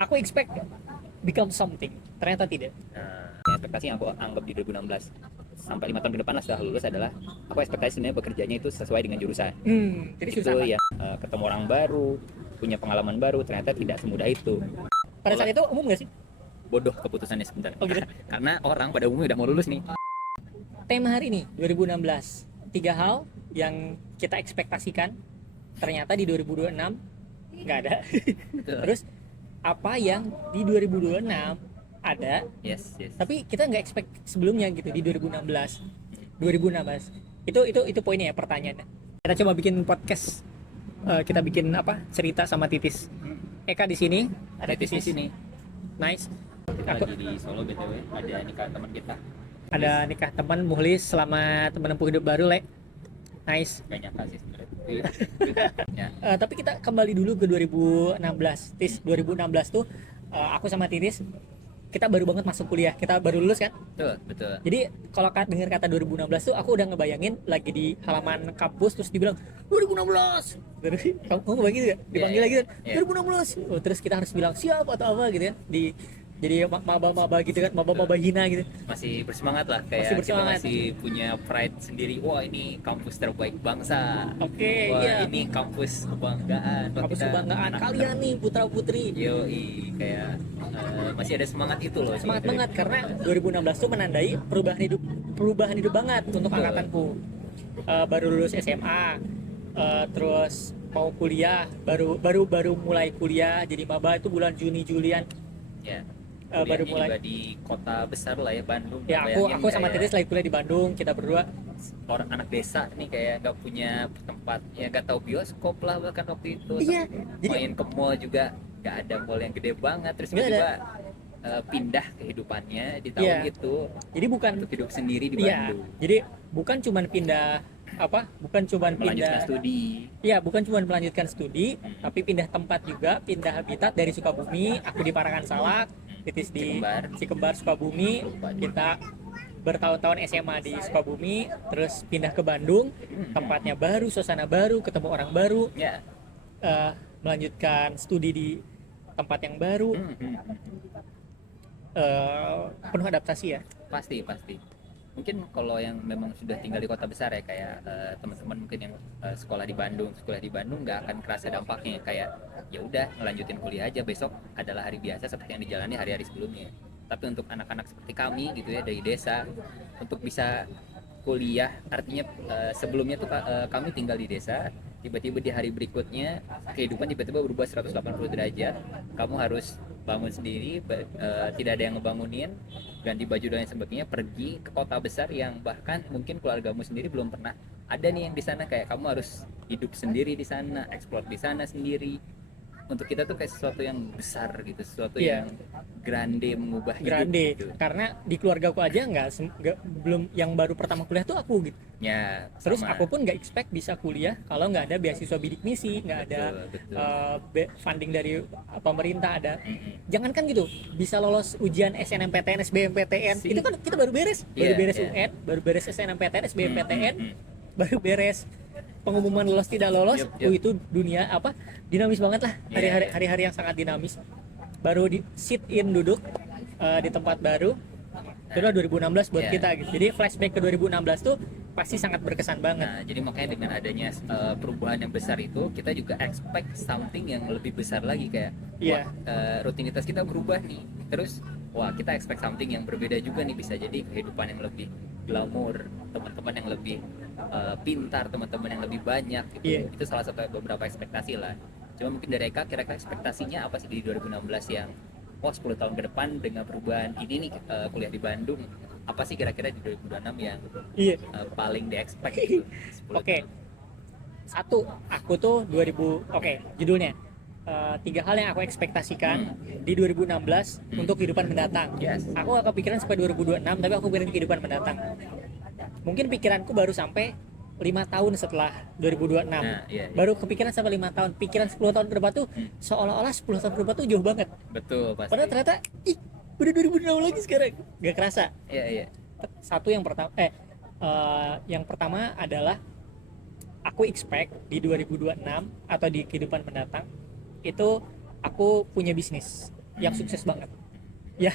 aku expect become something, ternyata tidak. Ekspektasi yang aku anggap di 2016 sampai 5 tahun ke depan lah setelah lulus adalah aku ekspektasi sebenarnya bekerjanya itu sesuai dengan jurusan. Jadi Itu susah kan? yang ketemu orang baru, punya pengalaman baru, ternyata tidak semudah itu. Pada saat itu umum gak sih? Bodoh keputusannya sebenarnya. Oh gitu. Karena orang pada umumnya udah mau lulus nih. Tema hari ini 2016, 3 hal yang kita ekspektasikan ternyata di 2026 nggak ada. Terus apa yang di 2026 ada Yes. tapi kita nggak expect sebelumnya gitu di 2016. Itu poinnya ya, pertanyaannya. Kita coba bikin podcast, kita bikin apa, cerita sama Titis. Eka di sini, ada Titis di Titis. sini. Nice. Kita lagi di Solo BTW, ada nikah teman kita. Ada nikah teman Muhlis, selamat menempuh hidup baru, Le. Nice. Gak nyangka sih sebenarnya. Ya. Tapi kita kembali dulu ke 2016. Tis, 2016 tuh aku sama Titis kita baru banget masuk kuliah, kita baru lulus kan. Betul. Jadi kalau dengar kata 2016 tuh aku udah ngebayangin lagi di halaman kampus terus dibilang 2016. Terus kamu ngebayangin gak? Dipanggil lagi kan 2016. Oh, terus kita harus bilang siap atau apa gitu ya. Jadi maba-maba gitu kan, maba-maba hina gitu. Masih bersemangat lah, kayak kita masih punya pride sendiri. Wah, ini kampus terbaik bangsa. Oke, wah, iya. ini kampus kebanggaan. Kampus kebanggaan kalian nih, putra-putri. Yoi, kayak masih ada semangat itu loh. Semangat banget karena 2016 tuh menandai perubahan hidup banget untuk angkatanku. Baru lulus SMA, terus mau kuliah, baru mulai kuliah jadi maba itu bulan Juni Julian. Ya. Baru mulai juga di kota besar lah ya, Bandung. Ya, aku sama Titis lagi kuliah di Bandung, kita berdua orang anak desa nih, kayak nggak punya tempat, ya nggak tahu bioskop lah bahkan waktu itu. Iya, main ke mall juga nggak ada mall yang gede banget, terus tiba-tiba pindah kehidupannya di tahun itu. Jadi bukan untuk hidup sendiri di Bandung. Jadi bukan cuman pindah melanjutkan studi. Iya, bukan cuma melanjutkan studi, tapi pindah tempat juga, pindah habitat dari Sukabumi, aku di Parakan Salak, Titis di Cikembar Sukabumi. Kita bertahun-tahun SMA di Sukabumi, terus pindah ke Bandung, tempatnya baru, suasana baru, ketemu orang baru, melanjutkan studi di tempat yang baru, penuh adaptasi ya. Pasti. Mungkin kalau yang memang sudah tinggal di kota besar ya, kayak teman-teman mungkin yang sekolah di Bandung nggak akan kerasa dampaknya, kayak ya udah ngelanjutin kuliah aja, besok adalah hari biasa seperti yang dijalani hari-hari sebelumnya. Tapi untuk anak-anak seperti kami gitu ya, dari desa, untuk bisa kuliah, artinya sebelumnya tuh kami tinggal di desa, tiba-tiba di hari berikutnya kehidupan tiba-tiba berubah 180 derajat. Kamu harus bangun sendiri, tidak ada yang ngebangunin, ganti baju dan sebagainya, pergi ke kota besar yang bahkan mungkin keluargamu sendiri belum pernah ada nih yang di sana, kayak kamu harus hidup sendiri di sana, explore di sana sendiri. Untuk kita tuh kayak sesuatu yang besar gitu, sesuatu yang grande, mengubah hidup gitu. Karena di keluargaku aja belum, yang baru pertama kuliah tuh aku gitu ya. Terus aku pun nggak expect bisa kuliah kalau nggak ada beasiswa bidik misi, nggak ada funding dari pemerintah. Ada jangankan gitu, bisa lolos ujian SNMPTN, SBMPTN, itu kan kita baru beres UN, baru beres SNMPTN, SBMPTN, baru beres pengumuman lolos tidak lolos. Itu dunia dinamis banget lah, hari-hari yang sangat dinamis. Baru di sit in duduk di tempat baru, itulah 2016 buat kita gitu. Jadi flashback ke 2016 tuh pasti sangat berkesan banget. Nah, jadi makanya dengan adanya perubahan yang besar itu, kita juga expect something yang lebih besar lagi, kayak rutinitas kita berubah nih. Terus kita expect something yang berbeda juga nih, bisa jadi kehidupan yang lebih glamour, teman-teman yang lebih pintar, teman-teman yang lebih banyak gitu. Itu salah satu beberapa ekspektasi lah. Cuma mungkin dari Eka, kira-kira ekspektasinya apa sih di 2016 yang 10 tahun ke depan dengan perubahan ini nih, kuliah di Bandung, apa sih kira-kira di 2026 yang paling di-expect gitu? Oke. Satu, aku tuh judulnya 3 hal yang aku ekspektasikan di 2016 untuk kehidupan mendatang. Aku gak kepikiran sampai 2026, tapi aku pikirin kehidupan mendatang. Mungkin pikiranku baru sampai 5 tahun setelah 2026. Baru kepikiran sampai 5 tahun. Pikiran 10 tahun ke depan tuh seolah-olah 10 tahun ke depan tuh jauh banget. Betul, pasti. Padahal ternyata udah 2026 lagi sekarang. Gak kerasa. Iya. Satu yang pertama adalah aku expect di 2026 atau di kehidupan mendatang itu aku punya bisnis. yang sukses banget ya.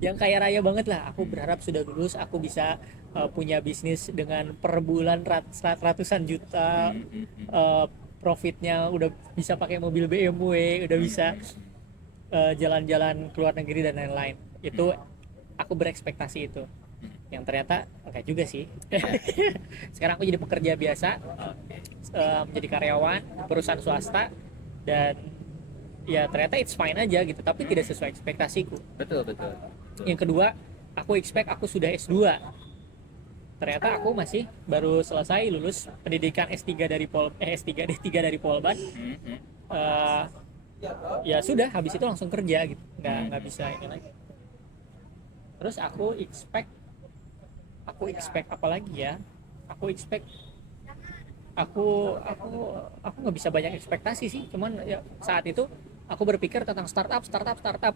Yang kaya raya banget lah. Aku berharap sudah lulus aku bisa punya bisnis dengan per bulan ratusan juta, profitnya udah bisa pakai mobil BMW, udah bisa jalan-jalan ke luar negeri dan lain-lain. Itu aku berekspektasi itu, yang ternyata enggak juga sih. Sekarang aku jadi pekerja biasa, menjadi karyawan perusahaan swasta, dan ya ternyata it's fine aja gitu, tapi tidak sesuai ekspektasiku. Betul, betul. Yang kedua, aku expect aku sudah S2, ternyata aku masih baru selesai lulus pendidikan S3 dari D3 dari Polban. Eh, ya sudah, habis itu langsung kerja gitu, nggak bisa ini lagi. Terus aku expect apa lagi ya, aku expect aku nggak bisa banyak ekspektasi sih, cuman ya saat itu aku berpikir tentang startup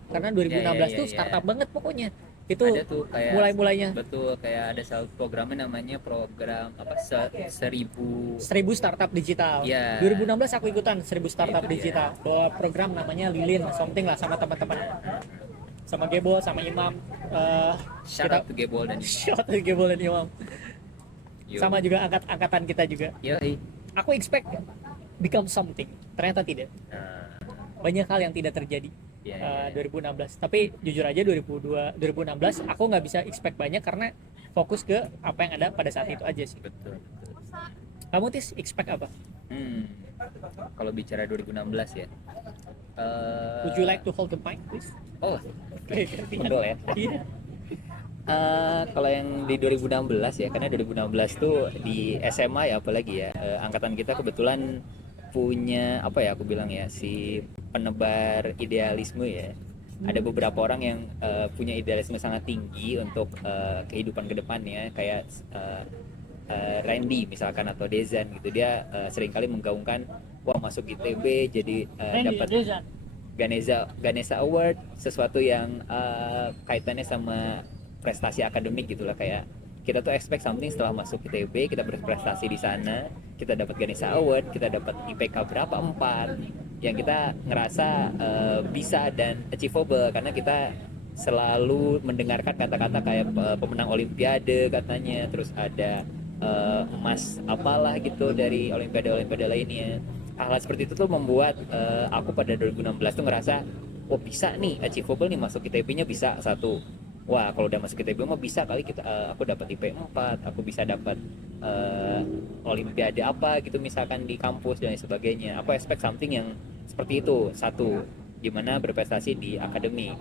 karena 2016 tuh startup banget pokoknya. Itu Ada tuh kayak mulai-mulainya betul, kayak ada satu programnya namanya program apa 1000 startup digital. ya. 2016 aku ikutan 1000 startup Itu dia. digital. Bawa program namanya Lilin something lah, sama teman-teman. Sama Gebol, sama Imam. Shout out to Gebol dan Shout out to Gebol dan Imam. Yo. Sama juga angkatan kita juga. Yoi. Aku expect become something. Ternyata tidak. Nah, Banyak hal yang tidak terjadi. ya, 2016. Tapi jujur aja 2016 aku nggak bisa expect banyak karena fokus ke apa yang ada pada saat itu aja sih. betul, betul. Kamu Tis expect apa? Kalau bicara 2016 ya. Would you like to hold the mic please? Oh, Gantian. boleh ya. Iya. Kalau yang di 2016 ya, karena 2016 tuh di SMA ya, apalagi ya, angkatan kita kebetulan punya apa ya, aku bilang ya, si penebar idealisme ya. Ada beberapa orang yang punya idealisme sangat tinggi untuk kehidupan kedepannya, kayak Randy misalkan atau Dezan gitu. Dia seringkali menggaungkan, wah masuk ITB jadi dapat Ganesha Award, sesuatu yang kaitannya sama prestasi akademik gitulah. Kayak kita tuh expect something setelah masuk ITB, kita berprestasi di sana, kita dapat Ganesha Award, kita dapat IPK berapa 4, yang kita ngerasa bisa dan achievable karena kita selalu mendengarkan kata-kata kayak pemenang Olimpiade katanya, terus ada emas apalah gitu dari Olimpiade lainnya. Hal seperti itu tuh membuat aku pada 2016 tuh ngerasa, oh bisa nih, achievable nih, masuk ITB-nya bisa satu. Wah kalau udah masuk ITB mah bisa kali aku dapat IP 4, aku bisa dapat Olimpiade apa gitu misalkan di kampus dan sebagainya. Aku expect something yang seperti itu, satu, gimana berprestasi di akademik.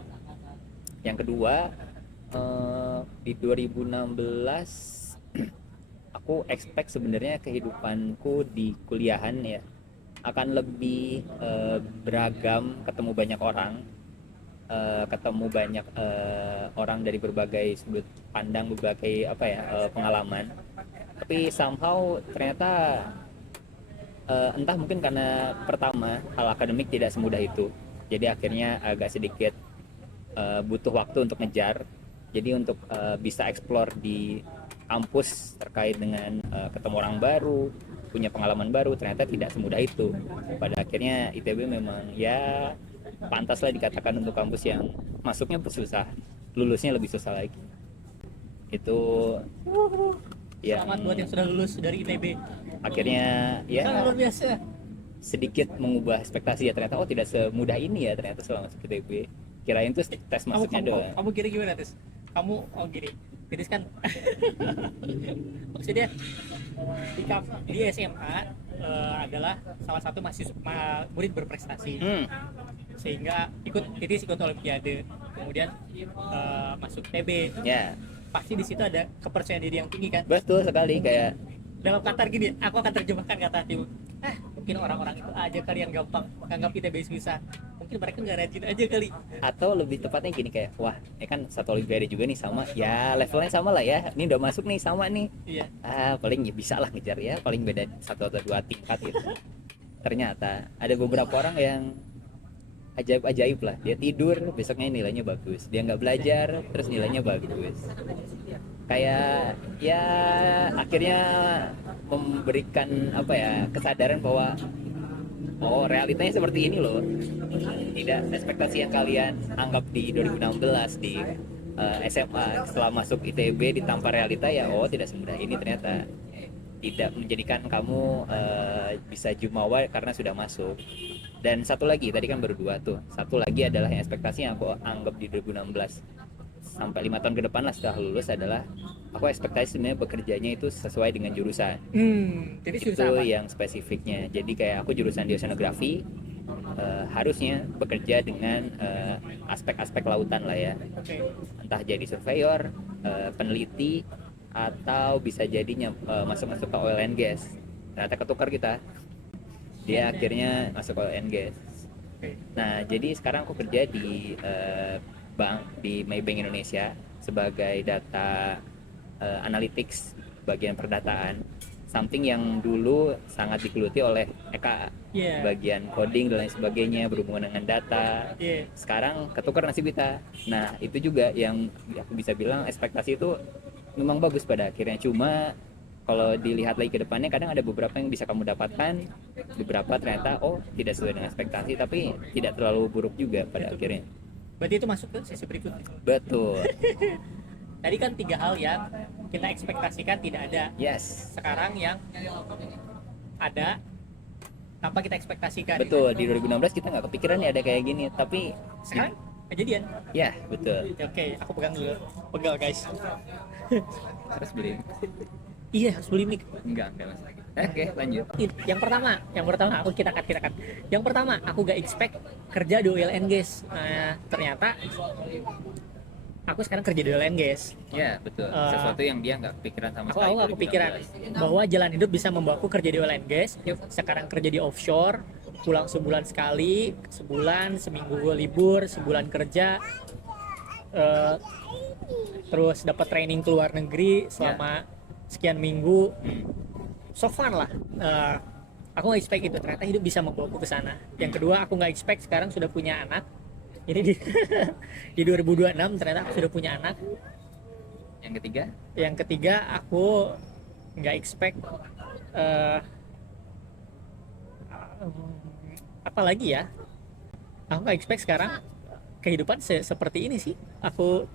Yang kedua, di 2016 aku expect sebenarnya kehidupanku di kuliahan ya akan lebih beragam, ketemu banyak orang, ketemu banyak orang dari berbagai sudut pandang, berbagai apa ya, pengalaman. Tapi somehow ternyata entah mungkin karena pertama hal akademik tidak semudah itu, jadi akhirnya agak sedikit butuh waktu untuk ngejar. Jadi untuk bisa explore di kampus terkait dengan ketemu orang baru, punya pengalaman baru, ternyata tidak semudah itu. Pada akhirnya ITB memang ya pantaslah dikatakan untuk kampus yang masuknya susah, lulusnya lebih susah lagi. Itu yang Selamat buat yang sudah lulus dari ITB. akhirnya ya Luar biasa. sedikit mengubah ekspektasi ya, ternyata oh tidak semudah ini ya ternyata setelah masuk ITB. Kirain tuh tes masuknya doang. Kamu kira gimana Tis? Kamu gini, Tis kan maksudnya di SMA adalah salah satu murid berprestasi, sehingga ikut Olimpiade, kemudian masuk TB. Ya, Pasti di situ ada kepercayaan diri yang tinggi kan. betul sekali. Kayak Dalam kata gini, aku akan terjemahkan kata hatimu. Mungkin orang-orang itu aja kali yang gampang nganggap ITB susah. Mungkin mereka nggak rajin aja kali. atau lebih tepatnya gini, kayak wah ini kan satu Olimpiade juga nih, sama ya levelnya sama lah ya, ini udah masuk nih sama nih, Iya. paling ya bisa lah ngejar ya, paling beda 1 atau 2 tingkat gitu. Ternyata ada beberapa orang yang ajaib lah, dia tidur besoknya nilainya bagus, dia nggak belajar terus nilainya bagus. Kayak ya akhirnya memberikan apa ya, kesadaran bahwa oh realitanya seperti ini loh, tidak ekspektasi yang kalian anggap di 2016 di SMA setelah masuk ITB ditampar realita ya, oh tidak semudah ini ternyata, tidak menjadikan kamu bisa jumawa karena sudah masuk. Dan satu lagi, tadi kan baru dua tuh, satu lagi adalah yang ekspektasi yang aku anggap di 2016 sampai 5 tahun ke depan lah setelah lulus adalah aku ekspektasi sebenarnya bekerjanya itu sesuai dengan jurusan. Jadi Itu jurusan apa? yang spesifiknya, jadi kayak aku jurusan di oceanografi, harusnya bekerja dengan aspek-aspek lautan lah ya, Oke. entah jadi surveyor, peneliti, atau bisa jadi masuk-masuk ke oil and gas. Ternyata ketukar kita, dia akhirnya masuk oil and gas. Oke. Nah jadi sekarang aku kerja di bank, di Maybank Indonesia sebagai data analytics bagian perdataan, something yang dulu sangat digeluti oleh Eka, Iya. bagian coding dan lain sebagainya berhubungan dengan data. Iya. Sekarang ketukar nasib kita. Nah itu juga yang aku bisa bilang ekspektasi itu memang bagus pada akhirnya, cuma kalau dilihat lagi ke depannya kadang ada beberapa yang bisa kamu dapatkan, beberapa ternyata oh tidak sesuai dengan ekspektasi, tapi tidak terlalu buruk juga pada akhirnya. Berarti itu masuk ke sesi berikutnya. Betul. Tadi kan 3 hal yang kita ekspektasikan tidak ada. Yes. Sekarang yang ada tanpa kita ekspektasikan. Betul, di 2016 kita nggak kepikiran ya ada kayak gini, tapi Sekarang kejadian. ya betul. Oke, aku pegang dulu. Pegal guys. Terus beli? Iya, harus beli mic. Enggak mas. Oke, lanjut. Yang pertama aku kita cut. Yang pertama, aku gak expect kerja di oil and gas. Nah, ternyata aku sekarang kerja di oil and gas. Ya betul. Sesuatu yang dia nggak kepikiran sama sekali. Aku gak kepikiran bahwa jalan hidup bisa membawaku kerja di oil and gas. Sekarang kerja di offshore, pulang sebulan sekali, sebulan, seminggu libur, sebulan kerja, terus dapat training ke luar negeri selama sekian minggu. So fun lah. Aku nggak expect itu, ternyata hidup bisa membawaku ke sana. Yang kedua, aku nggak expect sekarang sudah punya anak. Ini di di 2026 ternyata aku sudah punya anak. Yang ketiga, Aku nggak expect apa lagi ya? Aku nggak expect sekarang kehidupan seperti ini sih. Aku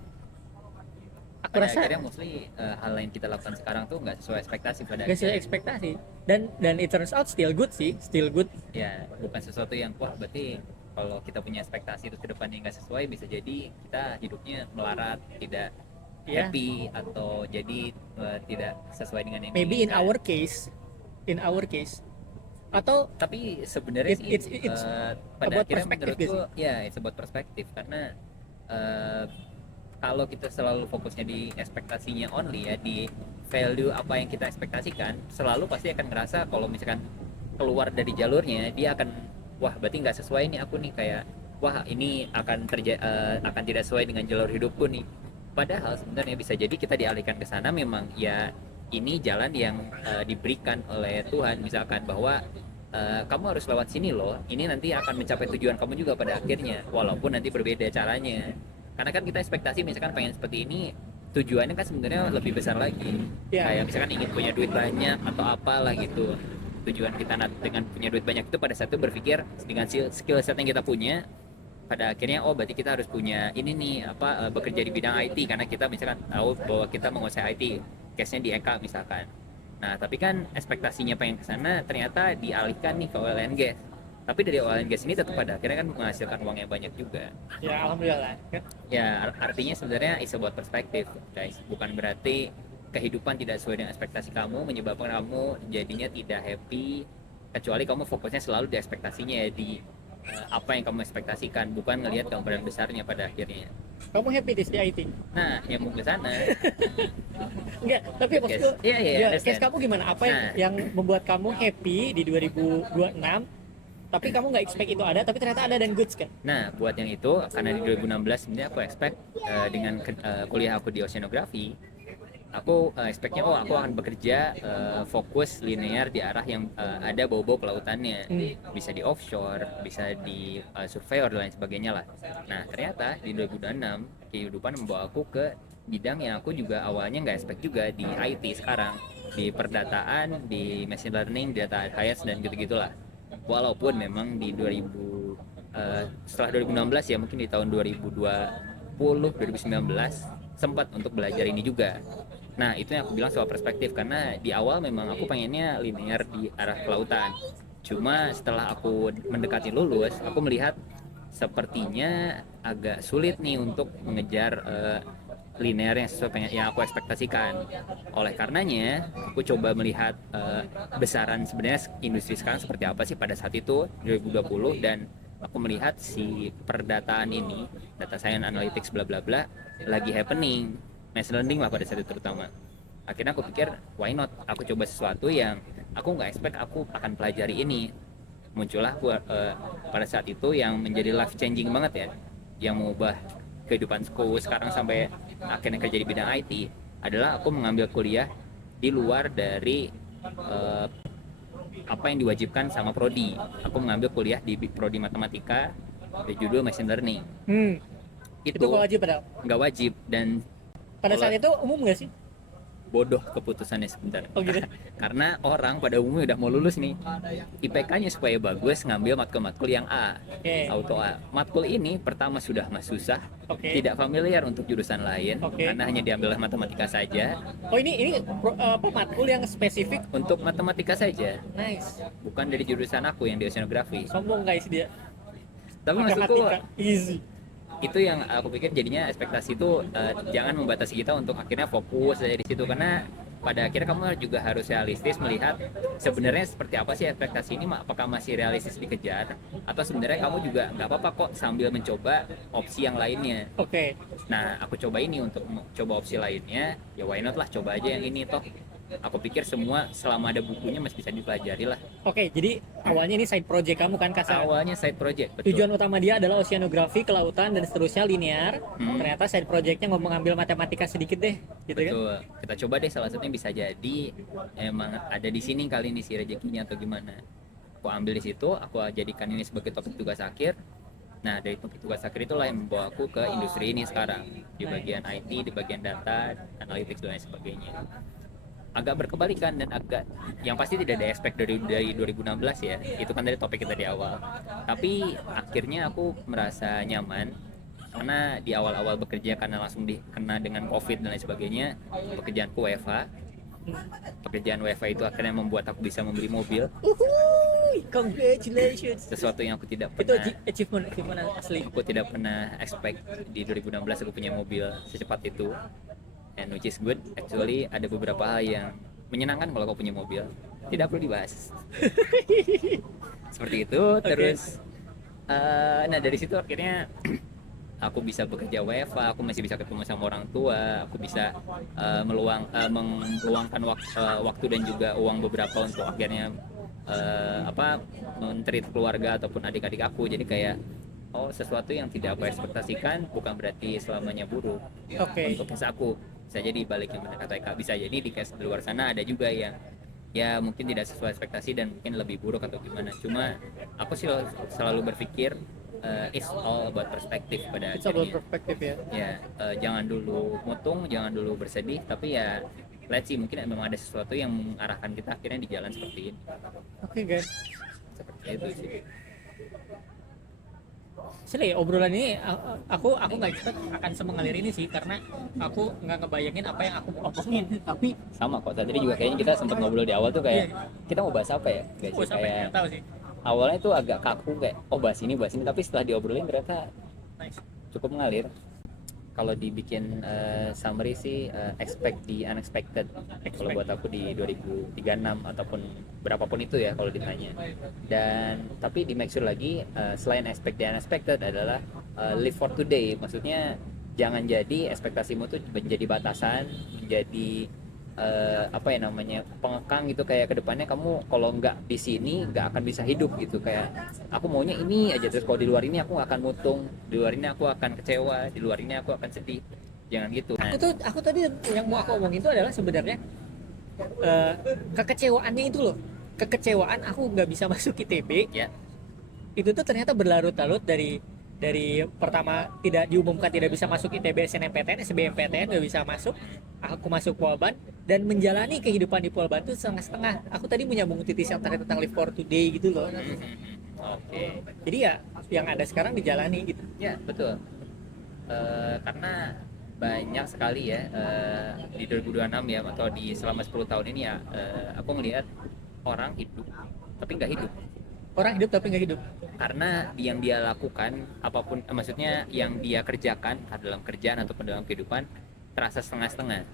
pada rasa akhirnya mostly hal yang kita lakukan sekarang tuh nggak sesuai ekspektasi pada nggak sesuai akhirnya. ekspektasi, dan it turns out still good sih, still good. Ya bukan sesuatu yang wah berarti kalau kita punya ekspektasi itu ke depannya nggak sesuai, bisa jadi kita hidupnya melarat, tidak Ya. happy, atau jadi tidak sesuai dengan yang Maybe in diinginkan. our case, atau Tapi sebenarnya sih it's pada about akhirnya perspective menurutku ya it's about perspektif, karena kalau kita selalu fokusnya di ekspektasinya only ya, di value apa yang kita ekspektasikan, selalu pasti akan ngerasa kalau misalkan keluar dari jalurnya dia akan wah berarti nggak sesuai nih aku nih, kayak wah ini akan tidak sesuai dengan jalur hidupku nih. Padahal sebenarnya bisa jadi kita dialihkan ke sana, memang ya ini jalan yang diberikan oleh Tuhan, misalkan bahwa kamu harus lewat sini loh, ini nanti akan mencapai tujuan kamu juga pada akhirnya, walaupun nanti berbeda caranya. Karena kan kita ekspektasi misalkan pengen seperti ini, tujuannya kan sebenarnya lebih besar lagi. Ya. Kayak misalkan ingin punya duit banyak atau apalah gitu. Tujuan kita dengan punya duit banyak itu pada saat itu berpikir dengan skill set yang kita punya, pada akhirnya oh berarti kita harus punya ini nih bekerja di bidang IT, karena kita misalkan tahu bahwa kita menguasai IT, case-nya di EK misalkan. Nah tapi kan ekspektasinya pengen ke sana, ternyata dialihkan nih ke oil and gas. Tapi dari oil and gas ini tetap pada akhirnya kan menghasilkan uang yang banyak juga. ya alhamdulillah. Ya artinya sebenarnya is about perspektif guys, bukan berarti kehidupan tidak sesuai dengan ekspektasi kamu menyebabkan kamu jadinya tidak happy, kecuali kamu fokusnya selalu di ekspektasinya ya, di apa yang kamu ekspektasikan, bukan ngelihat gambaran besarnya pada akhirnya. Kamu happy di IT? Nah yang mau ke sana Enggak, tapi maksudku Iya, understand. case kamu gimana? Apa yang membuat kamu happy di 2026 tapi kamu nggak expect itu ada, tapi ternyata ada dan goods kan? Nah, buat yang itu, karena di 2016 sebenarnya aku expect dengan kuliah aku di oceanografi, aku expectnya aku akan bekerja fokus linear di arah yang ada bau-bau kelautannya, bisa di offshore, bisa di surveyor dan lain sebagainya lah. Nah, ternyata di 2026 kehidupan membawa aku ke bidang yang aku juga awalnya nggak expect juga, di IT sekarang, di perdataan, di machine learning, data science dan gitu-gitulah. walaupun memang di 2000 setelah 2016 ya, mungkin di tahun 2020 2019 sempat untuk belajar ini juga. Nah, itu yang aku bilang soal perspektif, karena di awal memang aku pengennya linear di arah kelautan. Cuma setelah aku mendekati lulus, aku melihat sepertinya agak sulit nih untuk mengejar linear yang sesuai yang aku ekspektasikan. Oleh karenanya, aku coba melihat besaran sebenarnya industri sekarang seperti apa sih pada saat itu 2020, dan aku melihat si perdataan ini, data science analytics bla bla bla, lagi happening, machine learning lah pada saat itu terutama. Akhirnya aku pikir why not, aku coba sesuatu yang aku nggak expect aku akan pelajari ini. Muncullah pada saat itu yang menjadi life changing banget ya, yang mengubah kehidupanku sekarang sampai akhirnya kerja di bidang IT, adalah aku mengambil kuliah di luar dari eh, apa yang diwajibkan sama prodi. Aku mengambil kuliah di prodi matematika berjudul machine learning. Itu Itu nggak wajib padahal. nggak wajib, dan Pada saat itu umum nggak sih? bodoh keputusannya sebentar. Oh gitu. Karena orang pada umumnya udah mau lulus nih, IPK-nya supaya bagus ngambil matkul-matkul yang A, Oke. auto A. Matkul ini pertama sudah susah, Oke. tidak familiar untuk jurusan lain, Oke. karena hanya diambil matematika saja. Oh ini apa matkul yang spesifik? Untuk matematika saja, Nice. bukan dari jurusan aku yang di oceanografi. Sombong guys dia. Tapi maksudku Matematika easy. itu yang aku pikir jadinya ekspektasi itu jangan membatasi kita untuk akhirnya fokus aja di situ, karena pada akhirnya kamu juga harus realistis melihat sebenarnya seperti apa sih ekspektasi ini, apakah masih realistis dikejar atau sebenarnya kamu juga nggak apa-apa kok sambil mencoba opsi yang lainnya. Oke. Nah, aku coba ini untuk coba opsi lainnya, ya why not lah, coba aja yang ini, toh aku pikir semua selama ada bukunya masih bisa dipelajari lah. Oke, jadi awalnya ini side project kamu kan kasar. Awalnya side project, betul. Tujuan utama dia adalah oceanografi, kelautan dan seterusnya linear. Ternyata side projectnya mau mengambil matematika sedikit deh, gitu kan? Betul. Kita coba deh, salah satunya bisa jadi emang ada di sini kali ini si rezekinya atau gimana. Aku ambil di situ, aku jadikan ini sebagai topik tugas akhir. Nah, dari topik tugas akhir itulah yang membawa aku ke industri ini sekarang, di bagian IT, di bagian data, analytics dan lain sebagainya. Agak berkebalikan dan agak yang pasti tidak ada expect dari 2016 ya. Itu kan dari topik kita di awal. Tapi akhirnya aku merasa nyaman karena di awal-awal bekerja, karena langsung dikena dengan COVID dan lain sebagainya, pekerjaanku WFH. Pekerjaan WFH itu akhirnya membuat aku bisa membeli mobil, Congratulations. sesuatu yang aku tidak Itu pernah achievement asli. aku tidak pernah expect di 2016 aku punya mobil secepat itu. And which is good, actually ada beberapa hal yang menyenangkan kalau kau punya mobil, tidak perlu dibahas. Seperti itu. Terus nah dari situ akhirnya aku bisa bekerja WFA, aku masih bisa ketemu sama orang tua, aku bisa meluangkan waktu dan juga uang beberapa untuk akhirnya men-treat keluarga ataupun adik-adik aku. Jadi kayak sesuatu yang tidak aku ekspektasikan bukan berarti selamanya buruk. Oke. Untuk case aku bisa jadi balik yang benar kata Eka, bisa jadi di case di luar sana ada juga yang ya mungkin tidak sesuai ekspektasi dan mungkin lebih buruk atau gimana. Cuma aku sih selalu berpikir it's all about perspektif pada It's about akhirnya. perspektif ya. Ya, jangan dulu mutung, jangan dulu bersedih, tapi ya let's see, mungkin memang ada sesuatu yang mengarahkan kita akhirnya di jalan seperti ini. Oke guys. Seperti itu sih. Sih obrolan ini aku nggak expect akan semengalir ini sih, karena aku nggak ngebayangin apa yang aku mau omongin. Tapi Sama kok, tadi juga kayaknya kita sempat ngobrol di awal tuh kayak kita mau bahas apa ya, guys? aku sampai Kayak nggak tahu sih. awalnya tuh agak kaku kayak bahas ini, tapi setelah diobrolin ternyata Nice. cukup mengalir. Kalau dibikin summary sih expect the unexpected. Kalau buat aku di 2036 ataupun berapapun itu ya kalau ditanya. Dan tapi di make sure lagi selain expect the unexpected adalah live for today. Maksudnya jangan jadi ekspektasimu tuh menjadi batasan, menjadi apa ya namanya, pengekang gitu, kayak kedepannya kamu kalau nggak di sini nggak akan bisa hidup gitu, kayak aku maunya ini aja, terus kalau di luar ini aku nggak akan mutung, di luar ini aku akan kecewa, di luar ini aku akan sedih. Jangan gitu. Aku tadi yang mau aku omongin itu adalah sebenarnya kekecewaannya itu loh. Kekecewaan aku nggak bisa masuk ITB Ya, itu tuh ternyata berlarut-larut dari dari pertama tidak diumumkan tidak bisa masuk ITB SNMPTN SBMPTN udah bisa masuk, aku masuk Polban dan menjalani kehidupan di Polban itu setengah-setengah. Aku tadi menyambung titis yang tadi tentang live for today gitu loh. Oke. Jadi ya yang ada sekarang dijalani gitu. Ya betul. Karena banyak sekali ya di 2026 ya atau di selama 10 tahun ini ya, aku ngelihat orang hidup tapi nggak hidup. Orang hidup tapi nggak hidup. Karena yang dia lakukan apapun, maksudnya yang dia kerjakan dalam kerjaan ataupun dalam kehidupan terasa setengah-setengah.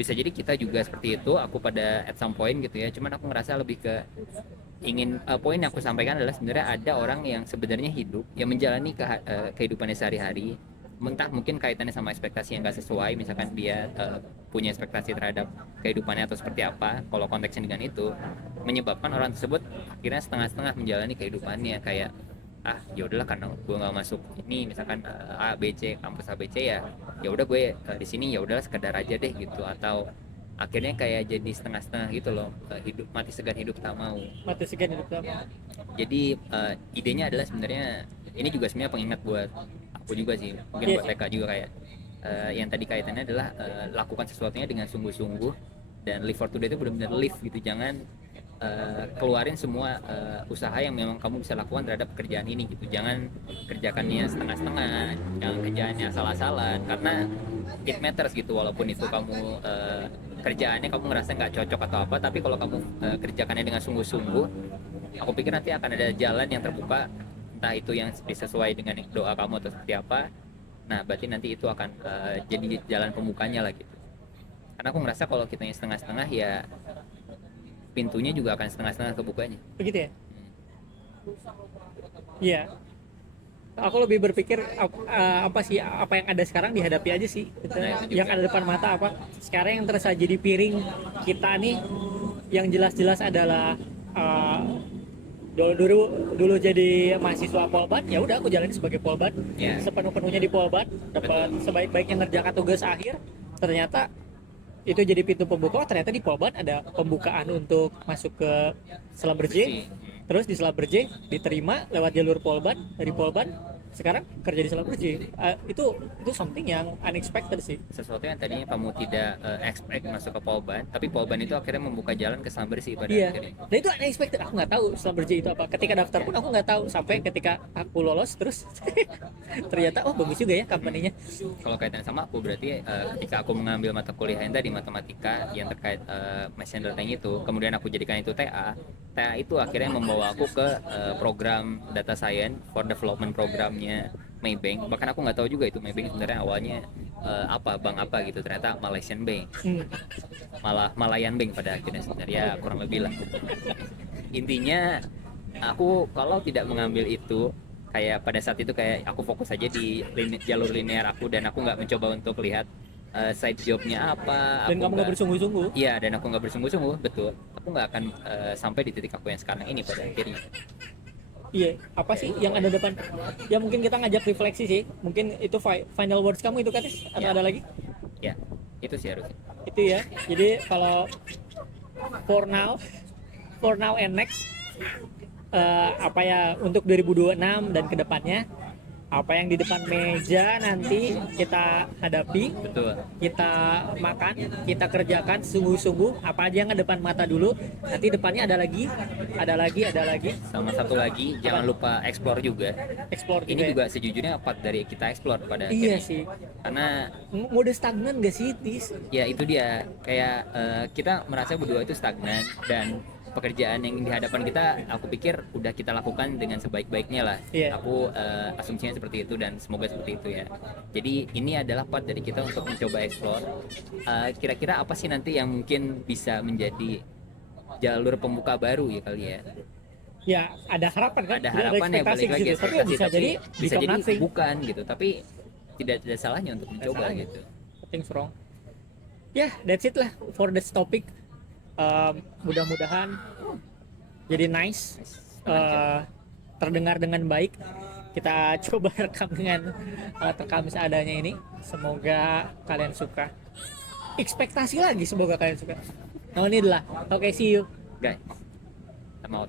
Bisa jadi kita juga seperti itu, aku pada at some point gitu ya, cuman aku ngerasa lebih ke ingin poin yang aku sampaikan adalah sebenarnya ada orang yang sebenarnya hidup yang menjalani kehidupannya sehari-hari, mentah mungkin kaitannya sama ekspektasi yang gak sesuai, misalkan dia punya ekspektasi terhadap kehidupannya atau seperti apa, kalau konteksnya dengan itu menyebabkan orang tersebut akhirnya setengah-setengah menjalani kehidupannya, kayak ya udahlah karena gue nggak masuk ini misalkan A B C kampus A B C ya udah gue di sini ya udahlah sekedar aja deh gitu, atau akhirnya kayak jadi setengah-setengah gitu loh, hidup mati segan hidup tak mau. Mati segan hidup sama. Jadi idenya adalah sebenarnya ini juga sebenarnya pengingat buat aku juga sih, mungkin Iya buat sih. mereka juga, kayak yang tadi kaitannya adalah lakukan sesuatunya dengan sungguh-sungguh, dan live for today itu benar-benar live gitu, jangan keluarin semua usaha yang memang kamu bisa lakukan terhadap pekerjaan ini gitu, jangan kerjakannya setengah-setengah, jangan kerjaannya asal-asalan, karena it matters gitu, walaupun itu kamu kerjaannya kamu ngerasa nggak cocok atau apa, tapi kalau kamu kerjakannya dengan sungguh-sungguh, aku pikir nanti akan ada jalan yang terbuka, entah itu yang sesuai dengan doa kamu atau seperti apa. Nah berarti nanti itu akan jadi jalan pembukanya lah gitu, karena aku ngerasa kalau kita yang setengah-setengah ya pintunya juga akan setengah-setengah kebukanya. Begitu ya. Iya. Aku lebih berpikir apa sih apa yang ada sekarang dihadapi aja sih. Gitu. Nah, itu Yang juga. ada depan mata apa? Sekarang yang tersaji di piring kita nih yang jelas-jelas adalah uh, dulu jadi mahasiswa Polban, ya udah aku jalani sebagai Polban, Ya. sepenuh-penuhnya di Polban, dapat sebaik-baiknya ngerjakan tugas akhir. Ternyata itu jadi pintu pembuka. Oh, ternyata di Polban ada pembukaan untuk masuk ke Schlumberger. Terus di Schlumberger diterima lewat jalur Polban, dari Polban sekarang kerja di Schlumberger. Itu something yang unexpected sih. Sesuatu yang tadinya kamu tidak expect masuk ke Polban, tapi Polban itu akhirnya membuka jalan ke Slumbersea pada Iya, akhirnya. nah itu unexpected. Aku nggak tahu Schlumberger itu apa. Ketika daftar pun aku nggak tahu, sampai ketika aku lolos terus ternyata oh bagus juga ya company-nya. Kalau kaitan sama aku berarti ketika aku mengambil mata kuliah yang tadi matematika yang terkait machine learning itu, kemudian aku jadikan itu TA itu akhirnya membawa aku ke program data science for development programnya Maybank. Bahkan aku nggak tahu juga itu Maybank sebenarnya awalnya bank apa gitu, ternyata Malaysian Bank, malah Malayan Bank pada akhirnya sebenarnya, ya kurang lebih lah. Intinya aku kalau tidak mengambil itu, kayak pada saat itu kayak aku fokus aja di jalur linear aku, dan aku nggak mencoba untuk lihat side jobnya apa, Dan aku kamu nggak bersungguh-sungguh. iya, dan aku nggak bersungguh-sungguh, betul, aku nggak akan sampai di titik aku yang sekarang ini pada akhirnya. Iya, apa sih yang ada depan? Ya mungkin kita ngajak refleksi sih. Mungkin itu final words kamu itu kan, atau Ya. ada lagi? Ya itu sih harusnya. Itu ya. Jadi kalau for now and next, apa ya untuk 2026 dan kedepannya, apa yang di depan meja nanti kita hadapi, Betul. kita makan, kita kerjakan sungguh-sungguh. Apa aja yang ada depan mata dulu, nanti depannya ada lagi, Sama satu lagi, jangan lupa explore juga. explore Ini ya. juga sejujurnya part dari kita explore pada Iya akhirnya. sih. Karena Mode stagnan gak sih, Tis? ya itu dia, kayak kita merasa berdua itu stagnan, dan pekerjaan yang di hadapan kita aku pikir udah kita lakukan dengan sebaik-baiknya lah. Iya. Aku asumsinya seperti itu, dan semoga seperti itu ya. Jadi ini adalah part dari kita untuk mencoba explore kira-kira apa sih nanti yang mungkin bisa menjadi jalur pembuka baru ya kali ya. Ya ada harapan kan? Ada Jadi harapan ya, ekspektasi balik lagi gitu. Tapi ekspektasi, bisa jadi bisa jadi nothing. bukan gitu, tapi tidak salahnya untuk mencoba salahnya. gitu. Nothing's wrong. Ya, that's it lah for this topic. Mudah-mudahan jadi nice, terdengar dengan baik. Kita coba rekam dengan alat rekam seadanya ini. Semoga kalian suka. Ekspektasi lagi, semoga kalian suka. Oh ini adalah. Oke, see you. Guys, I'm out.